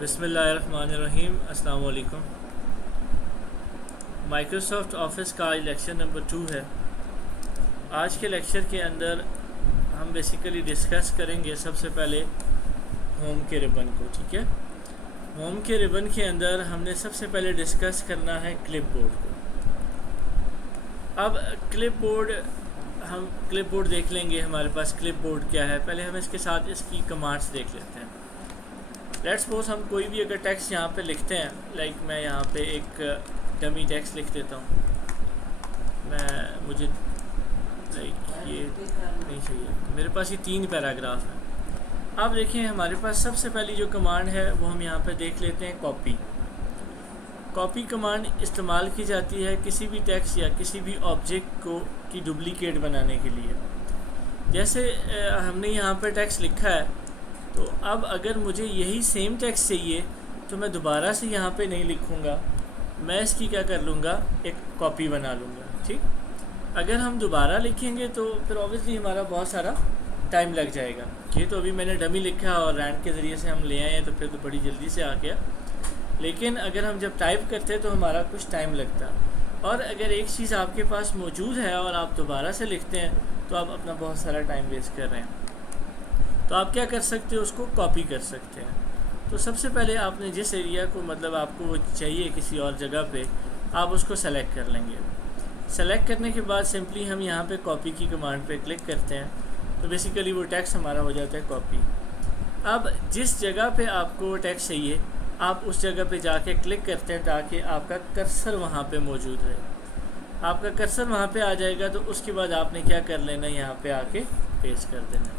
बिस्मिल्लाहिर्रहमानिर्रहीम। अस्सलाम वालेकुम। माइक्रोसॉफ्ट ऑफिस का लेक्चर नंबर 2 है। आज के लेक्चर के अंदर हम बेसिकली डिस्कस करेंगे सबसे पहले होम के रिबन को। ठीक है, होम के रिबन के अंदर हमने सबसे पहले डिस्कस करना है क्लिपबोर्ड को। अब हम क्लिपबोर्ड देख लेंगे, हमारे पास क्लिपबोर्ड क्या है। पहले हम इसके साथ इसकी कमांड्स देख लेते हैं। लेट्स सपोज हम कोई भी अगर टेक्स्ट यहाँ पे लिखते हैं, लाइक मैं यहाँ पे एक डमी टेक्स्ट लिख देता हूँ। मुझे लाइक ये नहीं चाहिए, मेरे पास ये 3 पैराग्राफ है। अब देखें, हमारे पास सबसे पहली जो कमांड है वो हम यहाँ पे देख लेते हैं, कॉपी। कॉपी कमांड इस्तेमाल की जाती है किसी भी टेक्स्ट या किसी भी ऑब्जेक्ट को की डुप्लीकेट बनाने के लिए। जैसे हमने यहाँ पे टेक्स्ट लिखा है, तो अब अगर मुझे यही सेम टेक्स्ट चाहिए तो मैं दोबारा से यहाँ पे नहीं लिखूँगा, मैं इसकी क्या कर लूँगा, एक कॉपी बना लूँगा। ठीक, अगर हम दोबारा लिखेंगे तो फिर ऑब्वियसली हमारा बहुत सारा टाइम लग जाएगा। ये तो अभी मैंने डमी लिखा और रैंड के ज़रिए से हम ले आए हैं, तो फिर तो बड़ी जल्दी से आ गया। लेकिन अगर हम जब टाइप करते हैं तो हमारा कुछ टाइम लगता। और अगर एक चीज़ आपके पास मौजूद है और आप दोबारा से लिखते हैं तो आप अपना बहुत सारा टाइम वेस्ट कर रहे हैं। तो आप क्या कर सकते हो, उसको कॉपी कर सकते हैं। तो सबसे पहले आपने जिस एरिया को मतलब आपको वो चाहिए किसी और जगह पे, आप उसको सेलेक्ट कर लेंगे। सेलेक्ट करने के बाद सिंपली हम यहाँ पे कॉपी की कमांड पे क्लिक करते हैं, तो बेसिकली वो टेक्स्ट हमारा हो जाता है कॉपी। अब जिस जगह पे आपको टेक्स्ट चाहिए, आप उस जगह पे जाके क्लिक करते हैं ताकि आपका कर्सर वहाँ पे मौजूद रहे। आपका कर्सर वहाँ पे आ जाएगा तो उसके बाद आपने क्या कर लेना, यहाँ पे आके पेस्ट कर देना।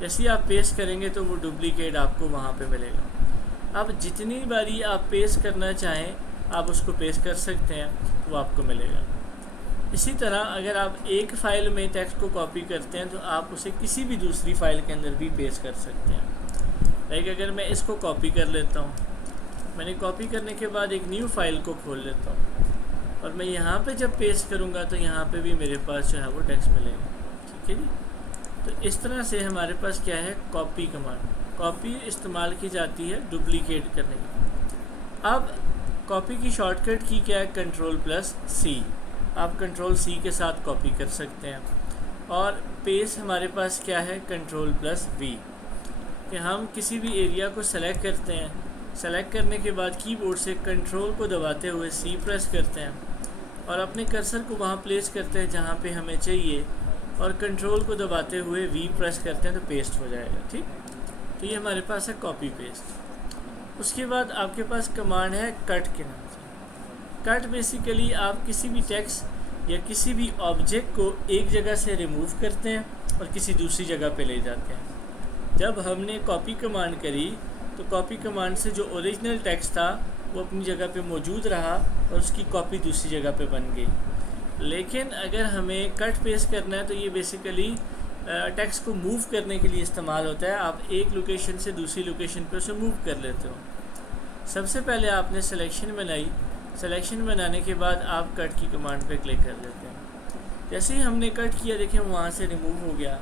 जैसे ही आप पेस्ट करेंगे तो वो डुप्लीकेट आपको वहाँ पे मिलेगा। अब जितनी बारी आप पेस्ट करना चाहें आप उसको पेस्ट कर सकते हैं, वो आपको मिलेगा। इसी तरह अगर आप एक फ़ाइल में टेक्स्ट को कॉपी करते हैं तो आप उसे किसी भी दूसरी फ़ाइल के अंदर भी पेस्ट कर सकते हैं। लाइक अगर मैं इसको कॉपी कर लेता हूँ, मैंने कॉपी करने के बाद एक न्यू फाइल को खोल लेता हूँ और मैं यहाँ पे जब पेस्ट करूँगा तो यहाँ पे भी मेरे पास जो है वो टेक्स्ट मिलेगा। ठीक है जी। तो इस तरह से हमारे पास क्या है, कॉपी कमांड। कॉपी इस्तेमाल की जाती है डुप्लीकेट करने की। अब कॉपी की शॉर्टकट की क्या है, Ctrl+C। आप Ctrl+C के साथ कॉपी कर सकते हैं। और पेस्ट हमारे पास क्या है, Ctrl+V। कि हम किसी भी एरिया को सेलेक्ट करते हैं, सेलेक्ट करने के बाद कीबोर्ड से कंट्रोल को दबाते हुए C प्रेस करते हैं और अपने कर्सर को वहाँ प्लेस करते हैं जहाँ पे हमें चाहिए, और कंट्रोल को दबाते हुए V प्रेस करते हैं तो पेस्ट हो जाएगा। ठीक, तो ये हमारे पास है कॉपी पेस्ट। उसके बाद आपके पास कमांड है कट के नाम से। कट बेसिकली आप किसी भी टेक्स्ट या किसी भी ऑब्जेक्ट को एक जगह से रिमूव करते हैं और किसी दूसरी जगह पे ले जाते हैं। जब हमने कॉपी कमांड करी तो कॉपी कमांड से जो ओरिजिनल टेक्स्ट था वो अपनी जगह पे मौजूद रहा और उसकी कॉपी दूसरी जगह पे बन गई। लेकिन अगर हमें कट पेस्ट करना है तो ये बेसिकली टेक्स्ट को मूव करने के लिए इस्तेमाल होता है। आप एक लोकेशन से दूसरी लोकेशन पे उसे मूव कर लेते हो। सबसे पहले आपने सिलेक्शन बनाई, सिलेक्शन बनाने के बाद आप कट की कमांड पे क्लिक कर लेते हैं। जैसे ही हमने कट किया, देखें वहाँ से रिमूव हो गया।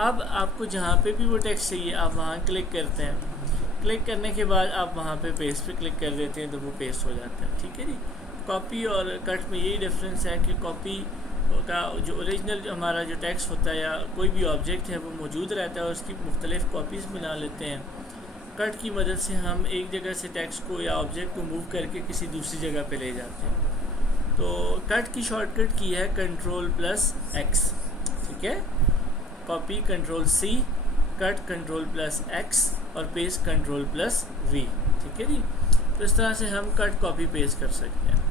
अब आपको जहाँ पे भी वो टेक्स्ट चाहिए आप वहाँ क्लिक करते हैं। क्लिक करने के बाद आप वहाँ पे पेस्ट पे क्लिक कर देते हैं तो वो पेस्ट हो जाता है। ठीक है जी। कॉपी और कट में यही डिफरेंस है कि कॉपी का जो ओरिजिनल हमारा जो टेक्स्ट होता है या कोई भी ऑब्जेक्ट है वो मौजूद रहता है और उसकी मुख्तलिफ़ कॉपीज़ बना लेते हैं। कट की मदद से हम एक जगह से टेक्स्ट को या ऑब्जेक्ट को मूव करके किसी दूसरी जगह पे ले जाते हैं। तो कट की शॉर्टकट की है Ctrl+X। ठीक है, कॉपी Ctrl+C, कट Ctrl+X और पेस्ट Ctrl+V। ठीक है जी। तो इस तरह से हम कट कॉपी पेस्ट कर सकते हैं।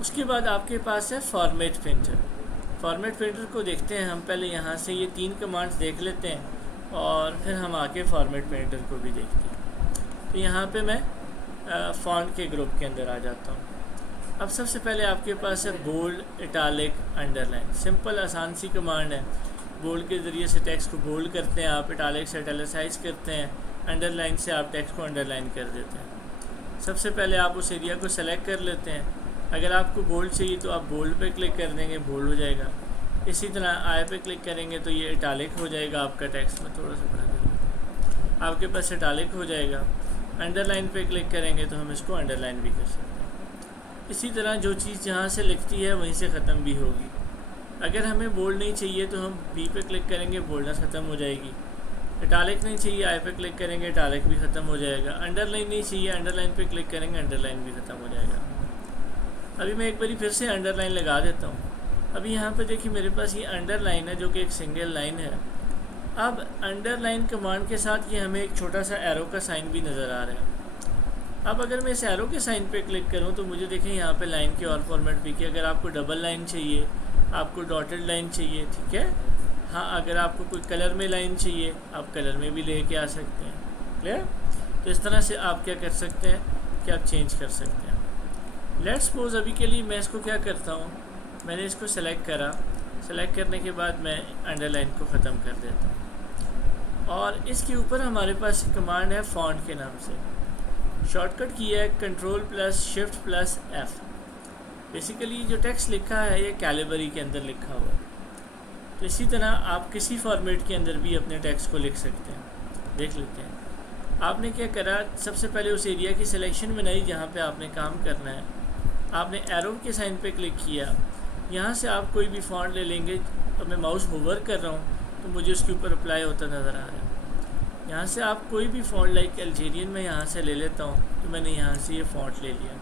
उसके बाद आपके पास है फॉर्मेट प्रिंटर। फॉर्मेट प्रिंटर को देखते हैं हम। पहले यहाँ से ये 3 कमांड्स देख लेते हैं और फिर हम आके फॉर्मेट प्रिंटर को भी देखते हैं। तो यहाँ पे मैं फॉन्ट के ग्रुप के अंदर आ जाता हूँ। अब सबसे पहले आपके पास है बोल्ड, इटालिक, अंडरलाइन। सिंपल आसान सी कमांड है। बोल्ड के ज़रिए से टेक्स्ट को बोल्ड करते हैं आप, इटालिक से इटैलिसाइज करते हैं, अंडरलाइन से आप टेक्स्ट को अंडरलाइन कर देते हैं। सबसे पहले आप उस एरिया को सेलेक्ट कर लेते हैं। अगर आपको बोल्ड चाहिए तो आप बोल्ड पे क्लिक कर देंगे, बोल्ड हो जाएगा। इसी तरह आई पे क्लिक करेंगे तो ये इटालिक हो जाएगा आपका टेक्स्ट। में थोड़ा सा बड़ा कर देते हैं। आपके पास इटालिक हो जाएगा। अंडरलाइन पे क्लिक करेंगे तो हम इसको अंडरलाइन भी कर सकते हैं। इसी तरह जो चीज़ जहाँ से लिखती है वहीं से ख़त्म भी होगी। अगर हमें बोल्ड नहीं चाहिए तो हम बी पे क्लिक करेंगे, बोल्डनेस ख़त्म हो जाएगी। इटालिक नहीं चाहिए, आई पे क्लिक करेंगे, इटालिक भी ख़त्म हो जाएगा। अंडरलाइन नहीं चाहिए, अंडरलाइन पे क्लिक करेंगे, अंडरलाइन भी ख़त्म हो जाएगा। अभी मैं एक बारी फिर से अंडरलाइन लगा देता हूँ। अभी यहाँ पे देखिए मेरे पास ये अंडरलाइन है जो कि एक सिंगल लाइन है। अब अंडरलाइन कमांड के साथ ये हमें एक छोटा सा एरो का साइन भी नज़र आ रहा है। अब अगर मैं इस एरो के साइन पे क्लिक करूँ तो मुझे देखें यहाँ पे लाइन के और फॉर्मेट भी कि अगर आपको डबल लाइन चाहिए, आपको डॉटेड लाइन चाहिए, ठीक है। हाँ, अगर आपको कोई कलर में लाइन चाहिए आप कलर में भी लेके आ सकते हैं। क्लियर? तो इस तरह से आप क्या कर सकते हैं कि आप चेंज कर सकते हैं। लेट्स सपोज अभी के लिए मैं इसको क्या करता हूँ, मैंने इसको सेलेक्ट करा, सेलेक्ट करने के बाद मैं अंडरलाइन को ख़त्म कर देता हूँ। और इसके ऊपर हमारे पास कमांड है फॉन्ट के नाम से। शॉर्टकट की है Ctrl+Shift+F। बेसिकली जो टेक्स्ट लिखा है ये कैलिबरी के अंदर लिखा हुआ है। तो इसी तरह आप किसी फॉर्मेट के अंदर भी अपने टेक्स्ट को लिख सकते हैं। देख लेते हैं। आपने क्या करा, सबसे पहले उस एरिया की सिलेक्शन बनाई जहाँ पे आपने काम करना है। आपने एरो के साइन पे क्लिक किया। यहाँ से आप कोई भी फॉन्ट ले लेंगे। अब मैं माउस होवर कर रहा हूँ तो मुझे उसके ऊपर अप्लाई होता नज़र आ रहा है। यहाँ से आप कोई भी फॉन्ट, लाइक अल्जेरियन में यहाँ से ले लेता हूँ तो मैंने यहाँ से ये फ़ॉन्ट ले लिया।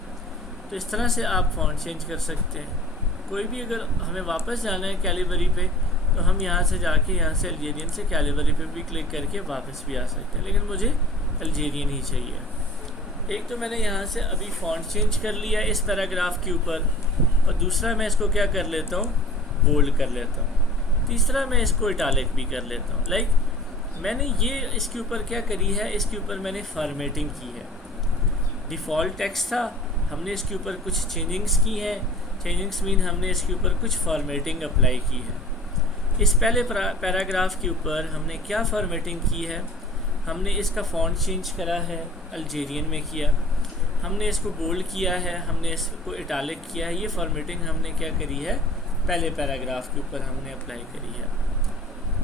तो इस तरह से आप फ़ॉन्ट चेंज कर सकते हैं। कोई भी अगर हमें वापस जाना है कैलिबरी पे तो हम यहाँ से जाके यहाँ से अल्जेरियन से कैलिबरी पे भी क्लिक करके वापस भी आ सकते हैं, लेकिन मुझे अल्जेरियन ही चाहिए। एक तो मैंने यहाँ से अभी फ़ॉन्ट चेंज कर लिया इस पैराग्राफ के ऊपर, और दूसरा मैं इसको क्या कर लेता हूँ, बोल्ड कर लेता हूँ। तीसरा मैं इसको इटालिक भी कर लेता हूँ। लाइक मैंने ये इसके ऊपर क्या करी है, इसके ऊपर मैंने फॉर्मेटिंग की है। डिफ़ॉल्ट टेक्स्ट था, हमने इसके ऊपर कुछ चेंजिंग्स की हैं। चेंजिंग्स मीन हमने इसके ऊपर कुछ फॉर्मेटिंग अप्लाई की है। इस पहले पैराग्राफ के ऊपर हमने क्या फॉर्मेटिंग की है, हमने इसका फ़ॉन्ट चेंज करा है, अल्जेरियन में किया, हमने इसको बोल्ड किया है, हमने इसको इटालिक किया है। ये फॉर्मेटिंग हमने क्या करी है, पहले पैराग्राफ के ऊपर हमने अप्लाई करी है।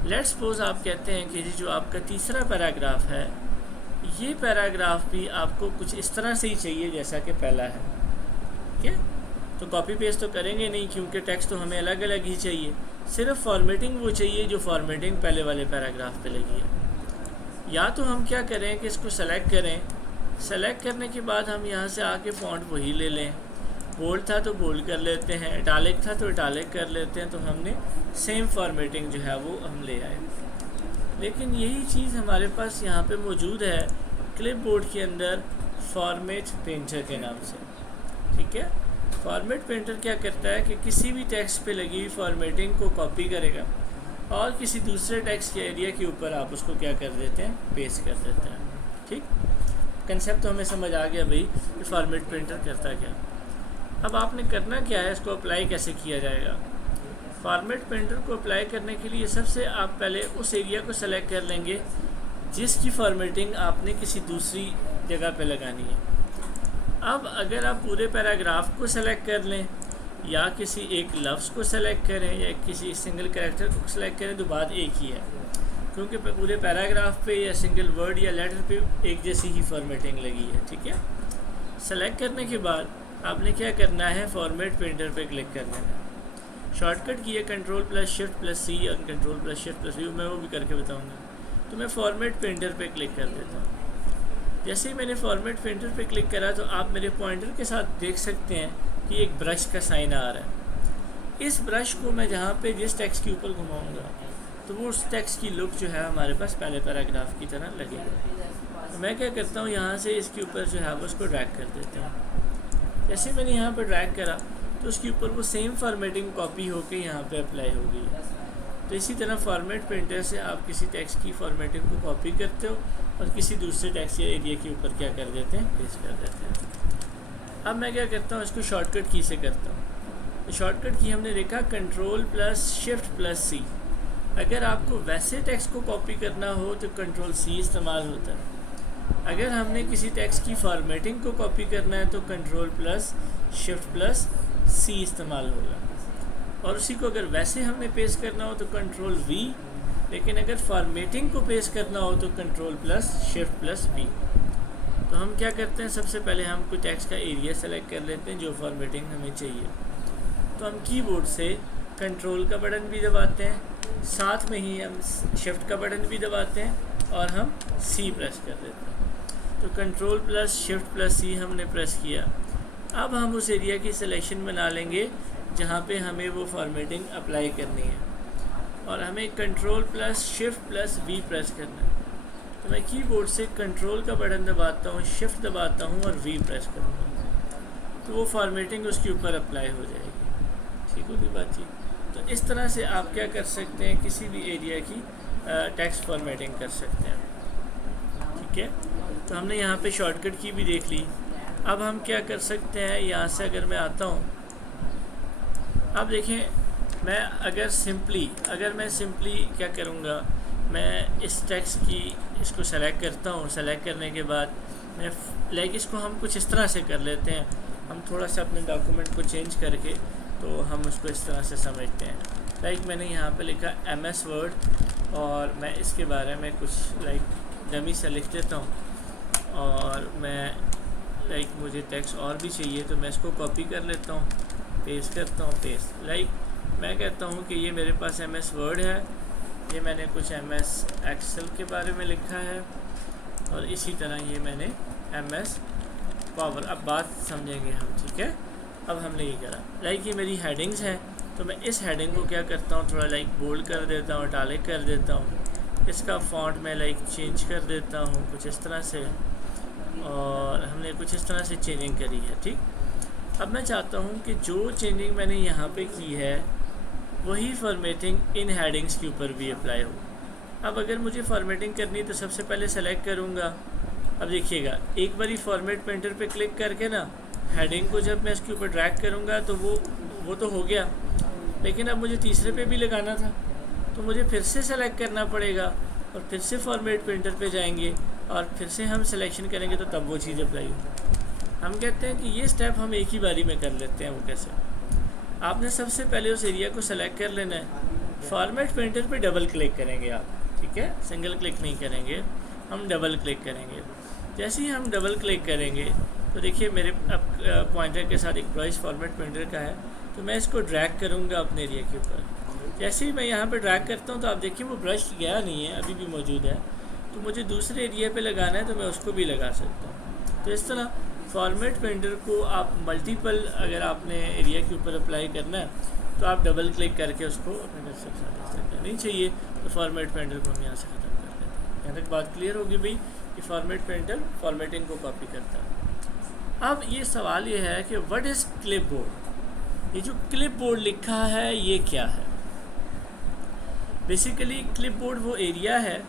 लेट्स सपोज आप कहते हैं कि जो आपका तीसरा पैराग्राफ है, ये पैराग्राफ भी आपको कुछ इस तरह से ही चाहिए जैसा कि पहला है। ठीक है, तो कॉपी पेस्ट तो करेंगे नहीं क्योंकि टेक्स्ट तो हमें अलग अलग ही चाहिए। सिर्फ फॉर्मेटिंग वो चाहिए जो फॉर्मेटिंग पहले वाले पैराग्राफ पे लगी है। या तो हम क्या करें कि इसको सेलेक्ट करें, सेलेक्ट करने के बाद हम यहाँ से आके फ़ॉन्ट वही ले लें। बोल्ड था तो बोल्ड कर लेते हैं, इटालिक था तो इटालिक कर लेते हैं। तो हमने सेम फॉर्मेटिंग जो है वो हम ले आए। लेकिन यही चीज़ हमारे पास यहाँ पे मौजूद है क्लिपबोर्ड के अंदर फॉर्मेट पेंटर के नाम से। ठीक है, फॉर्मेट पेंटर क्या करता है कि किसी भी टेक्स्ट पे लगी हुई फॉर्मेटिंग को कॉपी करेगा और किसी दूसरे टेक्स्ट के एरिया के ऊपर आप उसको क्या कर देते हैं, पेस्ट कर देते हैं। ठीक, कंसेप्ट तो हमें समझ आ गया भाई कि फॉर्मेट पेंटर करता क्या। अब आपने करना क्या है, इसको अप्लाई कैसे किया जाएगा। फॉर्मेट पेंटर को अप्लाई करने के लिए सबसे आप पहले उस एरिया को सेलेक्ट कर लेंगे जिसकी फॉर्मेटिंग आपने किसी दूसरी जगह पे लगानी है। अब अगर आप पूरे पैराग्राफ को सेलेक्ट कर लें या किसी एक लफ्ज़ को सेलेक्ट करें या किसी सिंगल कैरेक्टर को सेलेक्ट करें तो बात एक ही है, क्योंकि पूरे पैराग्राफ पे या सिंगल वर्ड या लेटर पे एक जैसी ही फॉर्मेटिंग लगी है। ठीक है, सेलेक्ट करने के बाद आपने क्या करना है, फॉर्मेट पेंटर पे क्लिक करना है। शॉर्टकट की है Ctrl+Shift+C और Ctrl+Shift+V, मैं वो भी करके बताऊंगा। तो मैं फॉर्मेट पेंटर पे क्लिक कर देता हूँ। जैसे ही मैंने फॉर्मेट पेंटर पे क्लिक करा तो आप मेरे पॉइंटर के साथ देख सकते हैं कि एक ब्रश का साइन आ रहा है। इस ब्रश को मैं जहाँ पे जिस टेक्स्ट के ऊपर घुमाऊँगा तो वो उस टेक्स्ट की लुक जो है हमारे पास पहले पैराग्राफ की तरह लगेगा। तो मैं क्या करता हूँ, यहाँ से इसके ऊपर जो है वो उसको ड्रैग कर देता हूँ। जैसे मैंने यहाँ पर ड्रैग करा तो उसके ऊपर वो सेम फॉर्मेटिंग कॉपी होकर यहाँ पे अप्लाई हो गई। तो इसी तरह फॉर्मेट पेंटर से आप किसी टेक्स्ट की फॉर्मेटिंग को कॉपी करते हो और किसी दूसरे टेक्स्ट या एरिया के ऊपर क्या कर देते हैं, पेस्ट कर देते हैं। अब मैं क्या करता हूँ, इसको शॉर्टकट की से करता हूँ। तो शॉर्टकट की हमने देखा Ctrl+Shift+C। अगर आपको वैसे टेक्स्ट को कॉपी करना हो तो Ctrl+C इस्तेमाल होता है। अगर हमने किसी टेक्स्ट की फॉर्मेटिंग को कॉपी करना है तो Ctrl+Shift+C इस्तेमाल होगा। और उसी को अगर वैसे हमने पेस्ट करना हो तो Ctrl+V लेकिन अगर फॉर्मेटिंग को पेस्ट करना हो तो control plus shift plus V. तो हम क्या करते हैं, सबसे पहले हम कोई टेक्स्ट का एरिया सेलेक्ट कर लेते हैं जो फॉर्मेटिंग हमें चाहिए। तो हम कीबोर्ड से कंट्रोल का बटन भी दबाते हैं, साथ में ही हम शिफ्ट का बटन भी दबाते हैं और हम सी प्रेस कर देते हैं। तो कंट्रोल प्लस शिफ्ट प्लस सी हमने प्रेस किया। अब हम उस एरिया की सिलेक्शन बना लेंगे जहाँ पे हमें वो फॉर्मेटिंग अप्लाई करनी है, और हमें control plus shift plus V press करना है। तो मैं कीबोर्ड से कंट्रोल का बटन दबाता हूँ, शिफ्ट दबाता हूँ और वी प्रेस करूँगा, तो वो फॉर्मेटिंग उसके ऊपर अप्लाई हो जाएगी। ठीक होगी बातचीत। तो इस तरह से आप क्या कर सकते हैं, किसी भी एरिया की टेक्स्ट फॉर्मेटिंग कर सकते हैं। ठीक है, तो हमने यहाँ पे शॉर्टकट की भी देख ली। अब हम क्या कर सकते हैं, यहाँ से अगर मैं आता हूँ, अब देखें अगर मैं सिंपली क्या करूँगा, मैं इस टेक्स्ट की इसको सेलेक्ट करता हूँ। सेलेक्ट करने के बाद मैं इसको हम कुछ इस तरह से कर लेते हैं, हम थोड़ा सा अपने डॉक्यूमेंट को चेंज करके तो हम उसको इस तरह से समझते हैं। मैंने यहाँ पे लिखा MS वर्ड, और मैं इसके बारे में कुछ डमी से लिख देता हूँ, और मैं मुझे टेक्स्ट और भी चाहिए तो मैं इसको कॉपी कर लेता हूँ, पेस्ट करता हूँ, पेस्ट। मैं कहता हूँ कि ये मेरे पास MS वर्ड है, ये मैंने कुछ MS एक्सेल के बारे में लिखा है, और इसी तरह ये मैंने MS पावर। अब बात समझेंगे हम, ठीक है। अब हमने ये करा, ये मेरी हेडिंग्स हैं, तो मैं इस हेडिंग को क्या करता हूँ, थोड़ा बोल्ड कर देता हूँ, इटैलिक कर देता हूँ। इसका फॉन्ट मैं चेंज कर देता हूँ कुछ इस तरह से, और हमने कुछ इस तरह से चेंजिंग करी है। ठीक, अब मैं चाहता हूँ कि जो चेंजिंग मैंने यहाँ पे की है वही फॉर्मेटिंग इन हेडिंग्स के ऊपर भी अप्लाई हो। अब अगर मुझे फॉर्मेटिंग करनी है तो सबसे पहले सेलेक्ट करूँगा। अब देखिएगा, एक बारी फॉर्मेट पेंटर पे क्लिक करके ना हेडिंग को जब मैं इसके ऊपर ड्रैग करूँगा तो वो तो हो गया, लेकिन अब मुझे तीसरे पे भी लगाना था, तो मुझे फिर से सेलेक्ट करना पड़ेगा, और फिर से फॉर्मेट पेंटर पे जाएंगे और फिर से हम सिलेक्शन करेंगे, तो तब वो चीज़ अप्लाई हो। हम कहते हैं कि ये स्टेप हम एक ही बारी में कर लेते हैं। वो कैसे, आपने सबसे पहले उस एरिया को सेलेक्ट कर लेना है, फॉर्मेट पेंटर पे डबल क्लिक करेंगे आप, ठीक है, सिंगल क्लिक नहीं करेंगे, हम डबल क्लिक करेंगे। जैसे ही हम डबल क्लिक करेंगे तो देखिए मेरे अब पॉइंटर के साथ एक ब्रश फॉर्मेट पेंटर का है, तो मैं इसको ड्रैग करूँगा अपने एरिया के ऊपर। जैसे ही मैं यहाँ पे ड्रैग करता हूँ तो आप देखिए वो ब्रश गया नहीं है, अभी भी मौजूद है, तो मुझे दूसरे एरिया पे लगाना है तो मैं उसको भी लगा सकता हूँ। तो इस तरह फॉर्मेट पेंटर को आप मल्टीपल, अगर आपने एरिया के ऊपर अप्लाई करना है तो आप डबल क्लिक करके उसको अपने घर से नहीं चाहिए तो फॉर्मेट पेंटर को हम यहाँ से ख़त्म कर देते हैं। यहाँ तक बात क्लियर होगी भाई कि फॉर्मेट पेंटर फॉर्मेटिंग को कॉपी करता है। अब ये सवाल ये है कि व्हाट इज़ क्लिपबोर्ड। ये जो क्लिपबोर्ड लिखा है ये क्या है? बेसिकली क्लिपबोर्ड वो एरिया है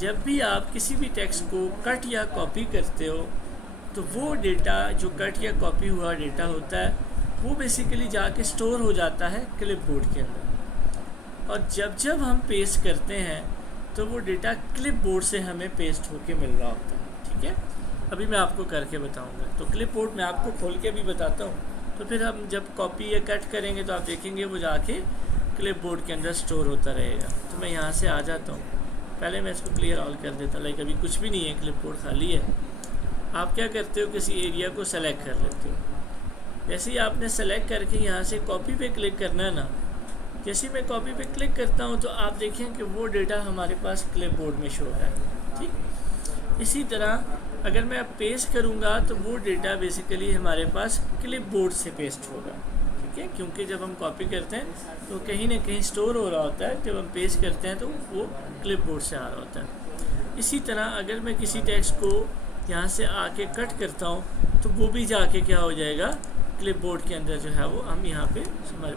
जब भी आप किसी भी टेक्स्ट को कट या कॉपी करते हो तो वो डेटा जो कट या कॉपी हुआ डेटा होता है वो बेसिकली जाके स्टोर हो जाता है क्लिपबोर्ड के अंदर, और जब जब हम पेस्ट करते हैं तो वो डेटा क्लिपबोर्ड से हमें पेस्ट होके मिल रहा होता है। ठीक है, अभी मैं आपको करके बताऊंगा। तो क्लिपबोर्ड मैं आपको खोल के भी बताता हूँ, तो फिर हम जब कॉपी या कट करेंगे तो आप देखेंगे वो जाके क्लिपबोर्ड के अंदर स्टोर होता रहेगा। तो मैं यहाँ से आ जाता हूँ, पहले मैं इसको क्लियर ऑल कर देता हूँ। अभी कुछ भी नहीं है, क्लिपबोर्ड खाली है। आप क्या करते हो, किसी एरिया को सेलेक्ट कर लेते हो। जैसे ही आपने सेलेक्ट करके यहाँ से कॉपी पे क्लिक करना है ना, जैसे ही मैं कॉपी पे क्लिक करता हूँ तो आप देखें कि वो डेटा हमारे पास क्लिपबोर्ड में शो है। ठीक, इसी तरह अगर मैं पेस्ट करूँगा तो वो डेटा बेसिकली हमारे पास क्लिपबोर्ड से पेस्ट होगा। ठीक है, क्योंकि जब हम कॉपी करते हैं तो कहीं ना कहीं स्टोर हो रहा होता है, जब हम पेस्ट करते हैं तो वो क्लिपबोर्ड से आ रहा होता है। इसी तरह अगर मैं किसी टेक्स्ट को यहाँ से आके कट करता हूँ तो वो भी जाके क्या हो जाएगा, क्लिपबोर्ड के अंदर जो है वो हम यहाँ पे,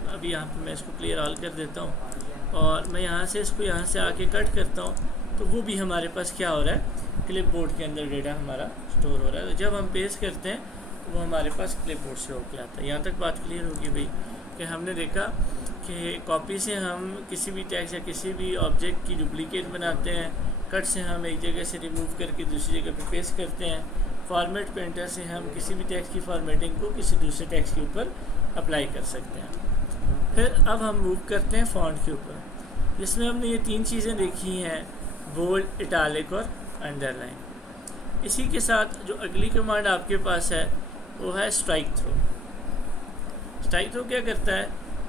अभी यहाँ पे मैं इसको क्लियर ऑल कर देता हूँ और मैं यहाँ से इसको यहाँ से आके कट करता हूँ तो वो भी हमारे पास क्या हो रहा है, क्लिपबोर्ड के अंदर डेटा हमारा स्टोर हो रहा है। तो जब हम पेस्ट करते हैं तो वो हमारे पास क्लिपबोर्ड से होके आता है। यहाँ तक बात क्लियर होगी भाई कि हमने देखा कि कॉपी से हम किसी भी टेक्स्ट या किसी भी ऑब्जेक्ट की डुप्लीकेट बनाते हैं, कट से हम एक जगह से रिमूव करके दूसरी जगह पे पेस्ट करते हैं, फॉर्मेट पेंटर से हम किसी भी टेक्स्ट की फॉर्मेटिंग को किसी दूसरे टेक्स्ट के ऊपर अप्लाई कर सकते हैं। फिर अब हम मूव करते हैं फ़ॉन्ट के ऊपर। जिसमें हमने ये 3 चीज़ें देखी हैं, बोल्ड, इटालिक और अंडरलाइन। इसी के साथ जो अगली कमांड आपके पास है वो है स्ट्राइक थ्रो। स्ट्राइक थ्रो क्या करता है?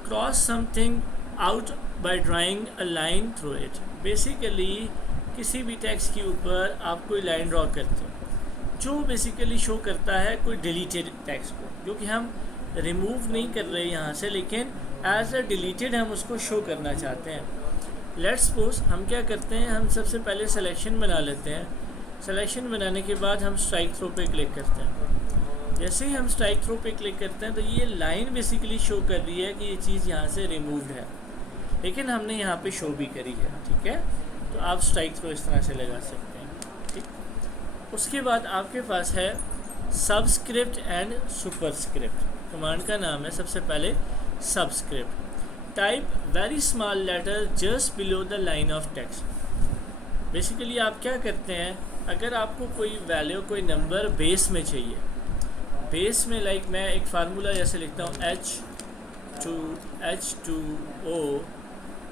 Cross something out by drawing a line through it. Basically किसी भी टेक्स्ट के ऊपर आप कोई लाइन ड्रॉ करते हो जो बेसिकली शो करता है कोई डिलीटेड टेक्स्ट को, जो कि हम रिमूव नहीं कर रहे यहाँ से, लेकिन एज अ डिलीटेड हम उसको शो करना चाहते हैं। लेट्स सपोज हम क्या करते हैं, हम सबसे पहले सिलेक्शन बना लेते हैं। सिलेक्शन बनाने के बाद हम स्ट्राइक थ्रो पे क्लिक करते हैं। जैसे ही हम स्ट्राइक थ्रो पे क्लिक करते हैं तो ये लाइन बेसिकली शो कर रही है कि ये चीज़ यहाँ से रिमूव्ड है, लेकिन हमने यहाँ पे शो भी करी है। ठीक है, तो आप स्ट्राइक थ्रो इस तरह से लगा सकते हैं। ठीक, उसके बाद आपके पास है सबस्क्रिप्ट एंड सुपरस्क्रिप्ट। कमांड का नाम है सबसे पहले subscript. Type very small letter just below the line of text. Basically आप क्या करते हैं, अगर आपको कोई वैल्यू, कोई नंबर बेस में चाहिए, बेस में लाइक मैं एक फार्मूला जैसे लिखता हूँ H2O,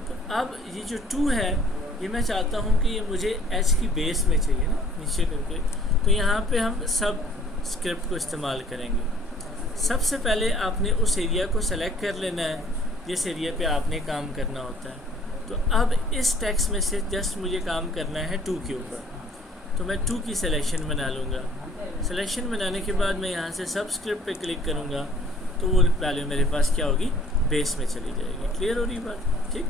तो अब ये जो 2 है ये मैं चाहता हूँ कि ये मुझे H की बेस में चाहिए ना, नीचे करके, तो यहाँ पे हम सब स्क्रिप्ट को इस्तेमाल करेंगे। सबसे पहले आपने उस एरिया को सेलेक्ट कर लेना है जिस एरिया पे आपने काम करना होता है। तो अब इस टेक्स्ट में से जस्ट मुझे काम करना है 2 के ऊपर, तो मैं 2 की सिलेक्शन बना लूँगा। सिलेक्शन बनाने के बाद मैं यहाँ से सबस्क्रिप्ट पे क्लिक करूँगा तो वो वैल्यू मेरे पास क्या होगी, बेस में चली जाएगी। क्लियर हो रही बात? ठीक,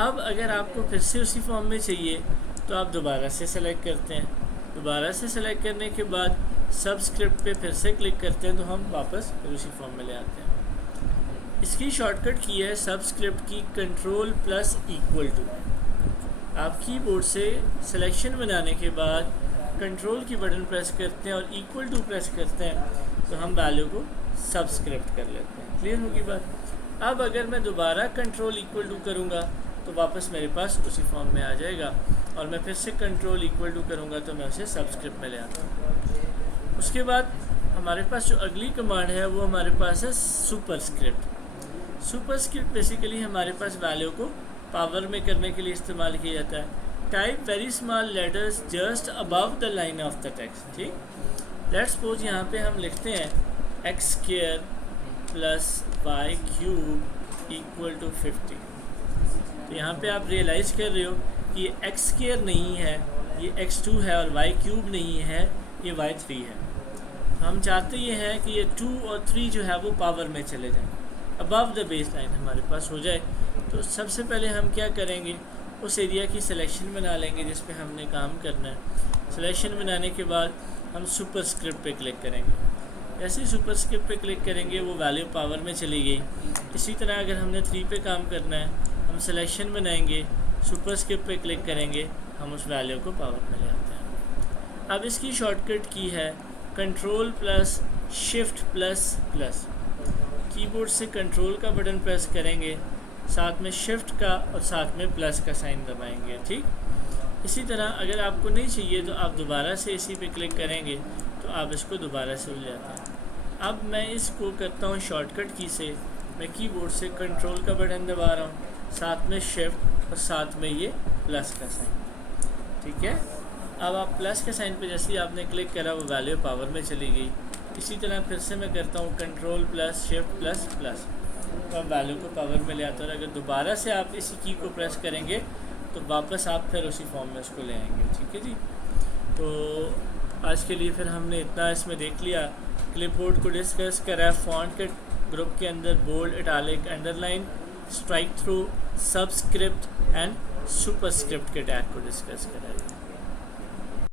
अब अगर आपको फिर से उसी फॉर्म में चाहिए तो आप दोबारा से सेलेक्ट करते हैं। दोबारा से सेलेक्ट करने के बाद सबस्क्रिप्ट पे फिर से क्लिक करते हैं तो हम वापस फिर उसी फॉर्म में ले आते हैं। इसकी शॉर्टकट की है सबस्क्रिप्ट की Ctrl+=। आप कीबोर्ड से सिलेक्शन बनाने के बाद कंट्रोल की बटन प्रेस करते हैं और इक्वल टू प्रेस करते हैं तो हम वैल्यू को सबस्क्रिप्ट कर लेते हैं। क्लियर होगी बात? अब अगर मैं दोबारा Ctrl=टू करूँगा तो वापस मेरे पास उसी फॉर्म में आ जाएगा, और मैं फिर से Ctrl=टू करूँगा तो मैं उसे सबस्क्रिप्ट में ले आता हूँ। उसके बाद हमारे पास जो अगली कमांड है वो हमारे पास है सुपरस्क्रिप्ट। सुपरस्क्रिप्ट बेसिकली हमारे पास वैल्यू को पावर में करने के लिए इस्तेमाल किया जाता है। Type very small letters just above the line of the text. ठीक, लेट्स सपोज यहाँ पे हम लिखते हैं x² + y³ = 50। तो यहाँ पे आप रियलाइज़ कर रहे हो कि ये x² नहीं है, ये x2 है, और y³ नहीं है, ये y3 है। हम चाहते ये हैं कि ये 2 और 3 जो है वो पावर में चले जाएं, अबव द बेस लाइन हमारे पास हो जाए। तो सबसे पहले हम क्या करेंगे, उस एरिया की सिलेक्शन बना लेंगे जिस पे हमने काम करना है। सिलेक्शन बनाने के बाद हम सुपरस्क्रिप्ट पे क्लिक करेंगे। जैसे ही सुपरस्क्रिप्ट पे क्लिक करेंगे वो वैल्यू पावर में चली गई। इसी तरह अगर हमने 3 पे काम करना है, हम सिलेक्शन बनाएंगे, सुपरस्क्रिप्ट पे क्लिक करेंगे, हम उस वैल्यू को पावर में ले आते हैं। अब इसकी शॉर्टकट की है Ctrl+Shift++। कीबोर्ड से कंट्रोल का बटन प्रेस करेंगे, साथ में शिफ्ट का और साथ में प्लस का साइन दबाएंगे। ठीक, इसी तरह अगर आपको नहीं चाहिए तो आप दोबारा से इसी पे क्लिक करेंगे तो आप इसको दोबारा से ले जाते हैं। अब मैं इसको करता हूँ शॉर्टकट की से, मैं कीबोर्ड से कंट्रोल का बटन दबा रहा हूँ, साथ में शिफ्ट और साथ में ये प्लस का साइन। ठीक है, अब आप प्लस के साइन पे जैसे ही आपने क्लिक करा वो वैल्यू पावर में चली गई। इसी तरह फिर से मैं करता हूँ Ctrl+Shift++, तो आप वैल्यू को पावर में ले आता है। और अगर दोबारा से आप इसी की को प्रेस करेंगे तो वापस आप फिर उसी फॉर्म में उसको ले आएंगे। ठीक है जी, तो आज के लिए फिर हमने इतना इसमें देख लिया। क्लिपबोर्ड को डिस्कस करा, फॉन्ट के ग्रुप के अंदर bold, italic, underline, strike through, subscript and superscript के टैग को डिस्कस करा।